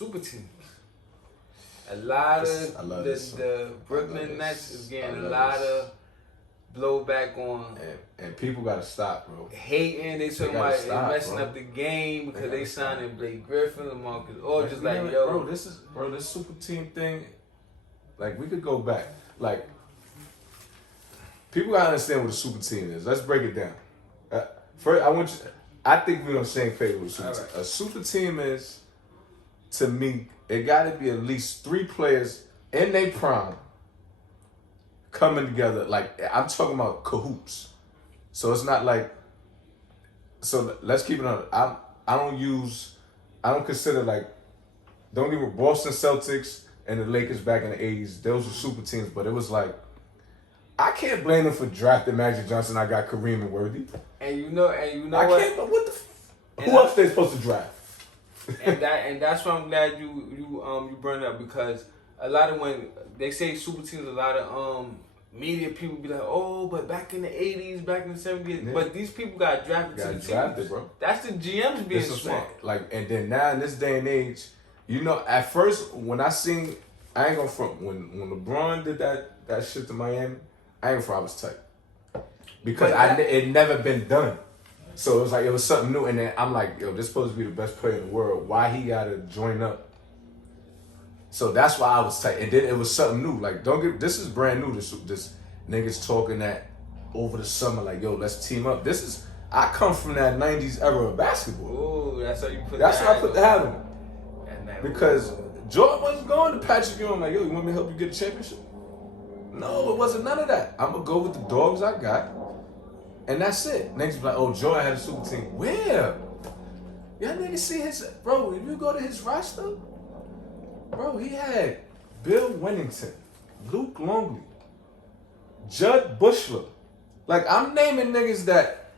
super teams. A lot of the Brooklyn Nets is getting a lot of blowback on. And people gotta stop, bro. Hating, they talking about messing up the game because they signing Blake Griffin, LaMarcus Aldridge. Like, yo, this super team thing. Like, we could go back. Like, people gotta understand what a super team is. Let's break it down. First, I think we're on the same page with a super team. A super team is, to me, it gotta be at least 3 players in their prime coming together. Like, I'm talking about cahoots. So it's not like, so let's keep it on. I don't consider, like, don't get me, Boston Celtics and the Lakers back in the 80s, those were super teams, but it was like, I can't blame them for drafting Magic Johnson. I got Kareem and Worthy. And you know I what? Can't, but what the who else they supposed to draft? and that's why I'm glad you brought it up, because a lot of, when they say super teams, a lot of media people be like, oh, but back in the 80s, back in the 70s, but these people got drafted to the teams. Bro. That's the GMs being smart. Like, and then now in this day and age, you know, at first when I ain't gonna front, when LeBron did that shit to Miami, I ain't gonna front, I was tight. Because it never been done. So it was something new, and then I'm like, yo, this supposed to be the best player in the world. Why he gotta join up? So that's why I was tight. And then it was something new. Like, this is brand new. This niggas talking that over the summer, like, yo, let's team up. I come from that 90s era of basketball. Oh, that's how you put That's why I put the hat on. Because Jordan wasn't going to Patrick Ewing like, yo, you want me to help you get a championship? No, it wasn't none of that. I'm going to go with the dogs I got. And that's it. Niggas be like, oh, Jordan had a super team. Where? Y'all niggas see his... Bro, if you go to his roster, bro, he had Bill Wennington, Luke Longley, Judd Bushler. Like, I'm naming niggas that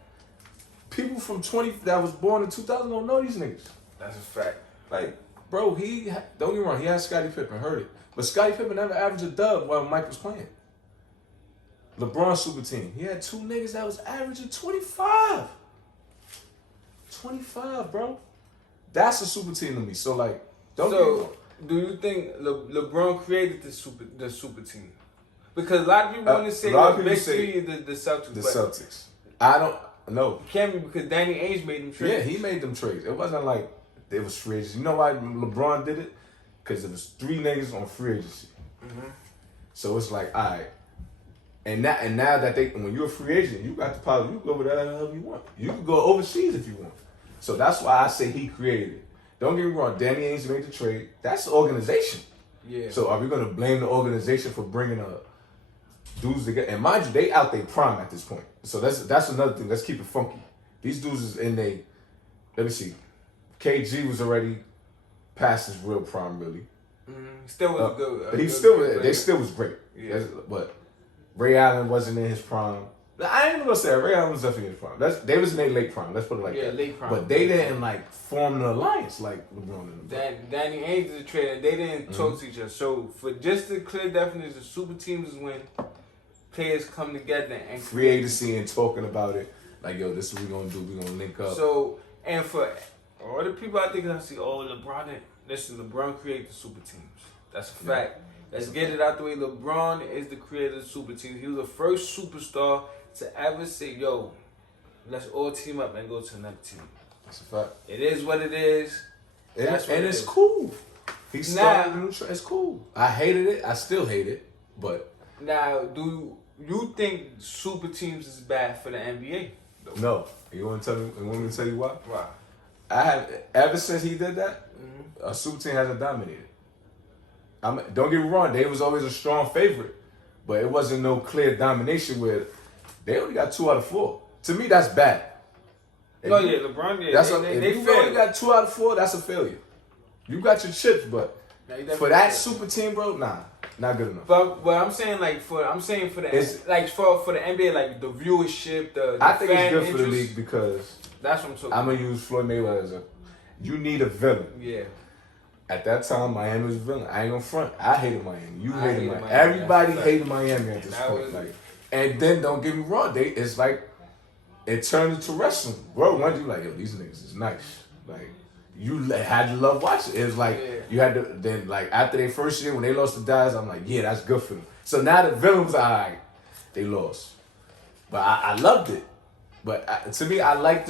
people from that was born in 2000 don't know these niggas. That's a fact. Like, bro, don't get me wrong, he had Scottie Pippen, heard it. But Scottie Pippen never averaged a dub while Mike was playing. LeBron super team. He had 2 niggas that was averaging 25. 25, bro. That's a super team to me. So, like, do you think LeBron created the super team? Because a lot of people want to say the big 3 is the Celtics. The Celtics. I don't know. Can't be, because Danny Ainge made them trades. Yeah, he made them trades. It wasn't like they was free agents. You know why LeBron did it? Because it was 3 niggas on free agency. Mm-hmm. So it's like, all right. And now that when you're a free agent, you got the power. You can go whatever the hell you want. You can go overseas if you want. So that's why I say he created it. Don't get me wrong, Danny Ainge made the trade. That's the organization. Yeah. So are we going to blame the organization for bringing dudes together? And mind you, they out their prime at this point. So that's another thing. Let's keep it funky. These dudes is in they. Let me see. KG was already past his real prime, really. Still was good. They still was great. Yeah. But Ray Allen wasn't in his prime. I ain't even gonna say Ray Allen was definitely in his prime. They was in their late prime. Let's put it like that. Yeah, late prime. But they didn't like form an alliance like LeBron and them. Danny Ainge is a trader. They didn't talk to each other. So for just the clear definition, the super teams is when players come together and free agency and talking about it. Like, yo, this is what we gonna do. We gonna link up. So, and for all the people I think I see, LeBron created the super teams. That's a fact. Let's get it out the way. LeBron is the creator of the super teams. He was the first superstar to ever say, yo, let's all team up and go to another team. That's a fact. It is what it is. And it's cool. It's cool. I hated it. I still hate it. But now, do you think super teams is bad for the NBA? No. You want me to tell you why? Why? Ever since he did that, a super team hasn't dominated. Don't get me wrong, they was always a strong favorite, but it wasn't no clear domination where they only got 2 out of 4. To me, that's bad. LeBron did. If you only got 2 out of 4, that's a failure. You got your chips, but for that super team, bro, nah, not good enough. But I'm saying for the NBA, like the viewership, I think it's good for the league because that's what I'm talking about. I'm gonna use Floyd Mayweather as you need a villain. Yeah. At that time, Miami was a villain. I ain't gonna front. I hated Miami. You hated Miami. Everybody hated Miami at this point. And then don't get me wrong, it turned into wrestling. Bro, one you like, yo, these niggas is nice. Like, you had to love watching. It was like you had to then like after their first year when they lost to Dallas, I'm like, yeah, that's good for them. So now the villains are alright. They lost, but I loved it. But to me, I like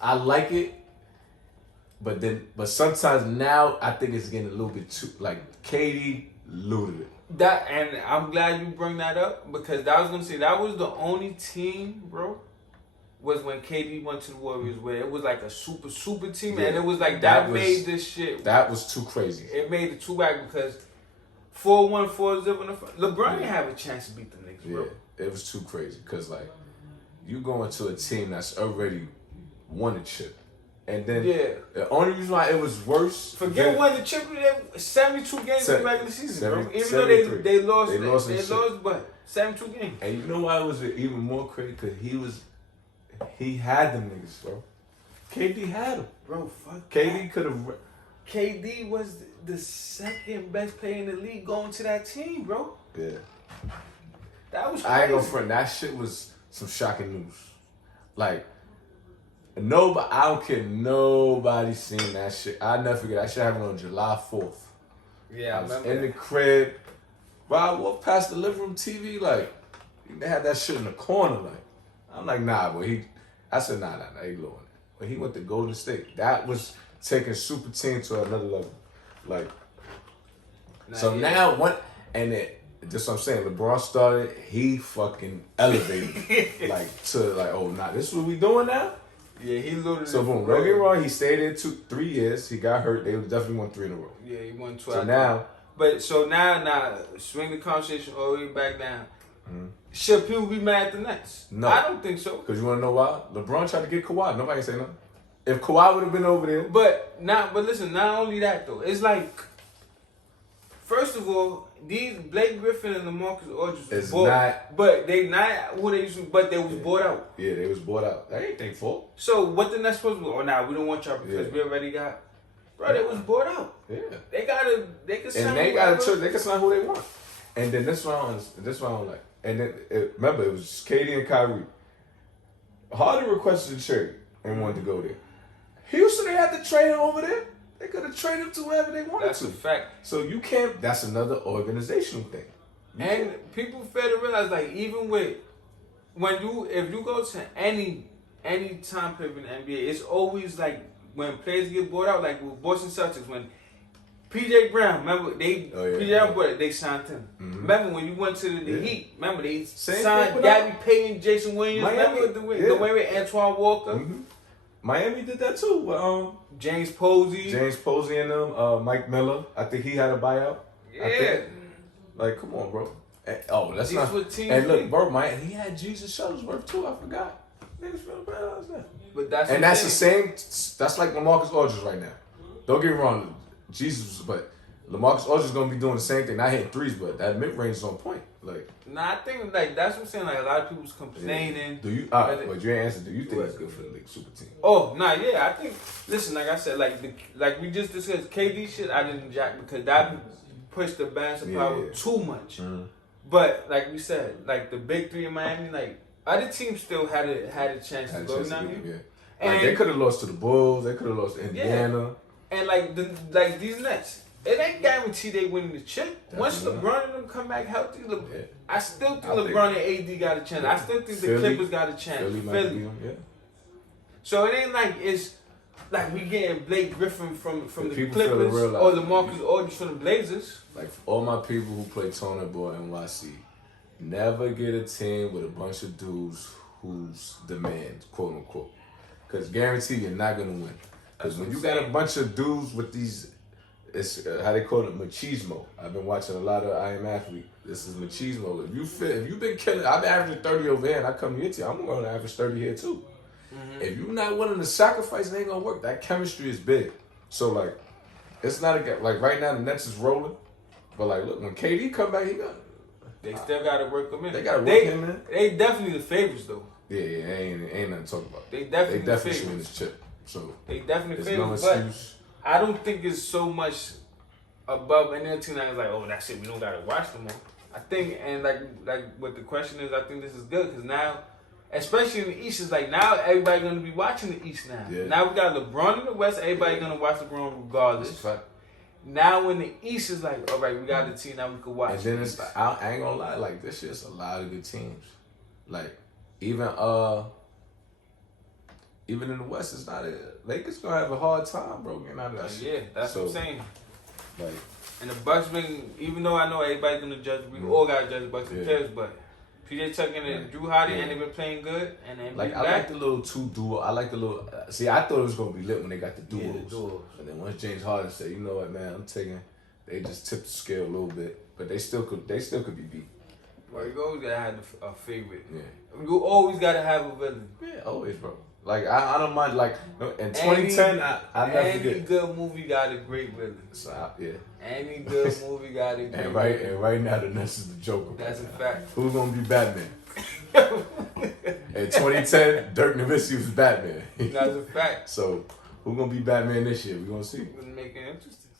I like it. But sometimes now I think it's getting a little bit too like KD looted it. That and I'm glad you bring that up because I was gonna say that was the only team, bro. Was when KD went to the Warriors where it was like a super team and it was like that made this shit. That was too crazy. It made it too back because 4-1, 4-0 in the front. LeBron didn't have a chance to beat the Knicks, bro. Yeah, it was too crazy because like you going to a team that's already won a chip. And then the only reason why it was worse. Forget when the chip, 72 games in the regular season, bro. Even though they lost, but 72 games. And you know why it was even more crazy? Because he had them niggas, bro. KD had them. Bro, fuck KD could have. KD was the second best player in the league going to that team, bro. Yeah. That was crazy. I ain't gonna front. That shit was some shocking news. Like, nobody, I don't care. Nobody seen that shit. I'll never forget. That shit happened on July 4th. Yeah, I was in the crib. Bro, I walked past the living room TV. Like, they had that shit in the corner. Like, I'm like, nah, but I said, nah, he low on it. But he went to Golden State. That was taking Super Team to another level. Like, now, that's what I'm saying. LeBron started, he fucking elevated. This is what we doing now? Yeah, he loaded. So boom, don't get wrong, he stayed there 3 years. He got hurt. They definitely won 3 in a row. Yeah, he won 12. So now, swing the conversation all the way back down. Mm-hmm. Should people be mad at the Nets? No. I don't think so. Because you want to know why? LeBron tried to get Kawhi. Nobody can say nothing. If Kawhi would have been over there. But listen, not only that though. It's like, first of all, these Blake Griffin and LaMarcus Aldridge was bought, but they not what they used to, but they was bought out. Yeah, they was bought out. That ain't their fault. So what the Nets supposed to do? Oh, nah, we don't want y'all because we already got. Bro, they was bought out. Yeah. They can sign. And they got a choice. They can sign who they want. And then this one I don't like. And then remember, it was just KD and Kyrie. Harden requested a trade and wanted to go there. Houston, they had to trade him over there. They could have traded him to wherever they wanted to. That's a fact. So you can't. That's another organizational thing. And people fail to realize, like, even with if you go to any time period in the NBA, it's always like when players get bought out, like with Boston Celtics when. PJ Brown, remember they signed him. Mm-hmm. Remember when you went to the Heat? Remember they signed Gabby Payton, Jason Williams. Remember the way with Antoine Walker. Mm-hmm. Miami did that too. James Posey and them. Mike Miller. I think he had a buyout. Yeah. Like, come on, bro. And, that's these not. What teams and look, bro, he had Jesus Shuttlesworth too. I forgot. Niggas feel bad about that. But that's the same. That's like LaMarcus Aldridge right now. Don't get me wrong. Jesus, but LaMarcus Aldridge is gonna be doing the same thing. Not hitting threes, but that mid range is on point. Like, I think like that's what I'm saying. Like a lot of people's complaining. Do you? But you ain't answered. Do you think it's good for the league super team? Oh, I think. Listen, like I said, like we just discussed KD shit. I didn't jack because that pushed the basketball too much. Mm-hmm. But like we said, like the big three in Miami, like other teams still had a chance to go. And they could have lost to the Bulls. They could have lost to Indiana. Yeah. And like these Nets, it ain't guaranteed they winning the chip. Once LeBron and them come back healthy, I still think LeBron and AD got a chance. I still think the Clippers got a chance. Philly. So it ain't like it's like we getting Blake Griffin from the Clippers or LaMarcus Aldridge from the Blazers. Like all my people who play Toner Boy NYC, never get a team with a bunch of dudes whose demand, quote unquote, because guarantee you're not gonna win. Because when you got a bunch of dudes with these, it's how they call it, machismo. I've been watching a lot of I Am Athlete. This is machismo. If you've been killing, I'm averaging 30 over here and I come here to you, I'm going to average 30 here too. Mm-hmm. If you're not willing to sacrifice, it ain't going to work. That chemistry is big. So, like, it's not like right now the Nets is rolling. But, like, look, when KD come back, they still got to work him in. They got to work him in. They definitely the favorites, though. Yeah, ain't nothing to talk about. They definitely should win this chip. So they definitely fail, but I don't think it's so much above any other team that is like, oh, that's it, we don't gotta watch them more. I think, and like what the question is, I think this is good because now especially in the East, it's like now everybody gonna be watching the East now. Yeah. Now we got LeBron in the West, everybody gonna watch LeBron regardless. Now in the East is like, all right, we got the team now we can watch. And then it's like, I ain't gonna lie, like this shit's a lot of good teams. Like even in the West, it's not. Lakers gonna have a hard time, bro, getting out of that shit. Yeah, that's what I'm saying. Like, and the Bucks been, even though I know everybody's gonna judge, we all gotta judge the Bucks and Cavs, but PJ Tucker and Drew Holiday, and they've been playing good, and then like I like the little two duo. I like the little. See, I thought it was gonna be lit when they got the duos. Yeah, the duos. And then once James Harden said, "You know what, man, I'm taking," they just tipped the scale a little bit, but they still could be beat. Well, you always gotta have a favorite. Yeah. You always gotta have a villain. Yeah, always, bro. Like I don't mind. Like in 2010, I never any forget. good movie got a great villain. So, yeah. Any good movie got a great And villain. right now, the Nets is the Joker. That's a fact. Who's gonna be Batman? In 2010, Dirk Nowitzki was Batman. That's a fact. So who gonna be Batman this year? We gonna see. We're gonna make it interesting.